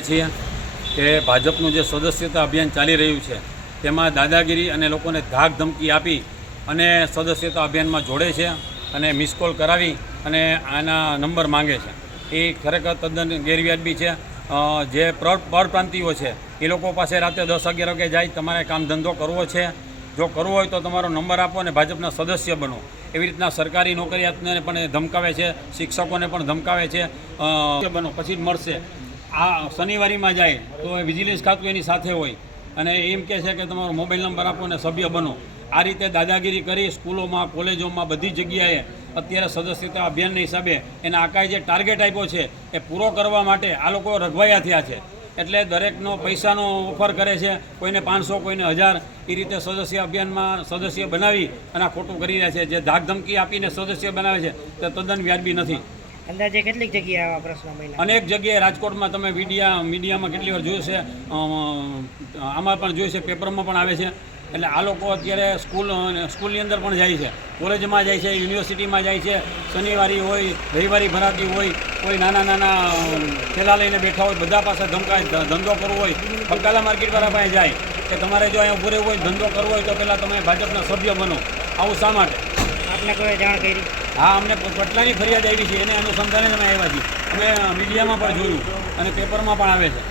છીએ કે ભાજપનું જે સદસ્યતા અભિયાન ચાલી રહ્યું છે, તેમાં દાદાગીરી અને લોકોને ધાક ધમકી આપી અને સદસ્યતા અભિયાનમાં જોડે છે અને મિસ કોલ કરાવી અને આના નંબર માંગે છે. એ ખરેખર તદ્દન ગેરવ્યાજબી છે. જે પરપ્રાંતિઓ છે, એ લોકો પાસે રાતે દસ અગિયાર વાગે જાય, તમારે કામ ધંધો કરવો છે. જો કરવો હોય તો તમારો નંબર આપો અને ભાજપના સદસ્ય બનો. એવી રીતના સરકારી નોકરિયાતને પણ ધમકાવે છે, શિક્ષકોને પણ ધમકાવે છે. બનો, પછી જ મળશે. આ શનિવારીમાં જાય, તો એ વિજિલન્સ ખાતું એની સાથે હોય. અને એમ કહે છે કે તમારો મોબાઈલ નંબર આપો અને સભ્ય બનો. આ રીતે દાદાગીરી કરી, સ્કૂલોમાં, કોલેજોમાં બધી જગ્યાએ અત્યારે સદસ્યતા અભિયાનના હિસાબે એના આકાએ જે ટાર્ગેટ આપ્યો છે, એ પૂરો કરવા માટે આ લોકો રઘવાયા થયા છે. એટલે દરેકનો પૈસાનો ઓફર કરે છે, કોઈને પાંચસો, કોઈને હજાર, એ રીતે સદસ્ય અભિયાનમાં સદસ્ય બનાવી અને આ ખોટું કરી રહ્યા છે. જે ધાક ધમકી આપીને સદસ્ય બનાવે છે, તે તદ્દન વ્યાજબી નથી. અંદાજે કેટલીક જગ્યાએ આવા પ્રશ્નો મળ્યા? અનેક જગ્યાએ રાજકોટમાં તમે મીડિયા મીડિયામાં કેટલી વાર જોયું છે? આમાં પણ જોયું છે, પેપરમાં પણ આવે છે. એટલે આ લોકો અત્યારે સ્કૂલ, સ્કૂલની અંદર પણ જાય છે. કોલેજમાં જાય છે, યુનિવર્સિટીમાં જાય છે. શનિવારી હોય, રવિવારી ભરાતી હોય, કોઈ નાના નાના થેલા લઈને બેઠા હોય, બધા પાસે ધમકાય ધંધો કરવો હોય બકાલા માર્કેટવાળા પાસે જાય. કે તમારે જો અહીંયા ઉભું રહેવું હોય, ધંધો કરવો હોય, તો પહેલાં તમે ભાજપના સભ્ય બનો. આવું શા માટે? જાણ કરી? હા, અમને પટલાની ફરિયાદ આવી છે, એને અનુસંધાને અમે આવ્યા છીએ. અમે મીડિયામાં પણ જોયું અને પેપરમાં પણ આવે છે.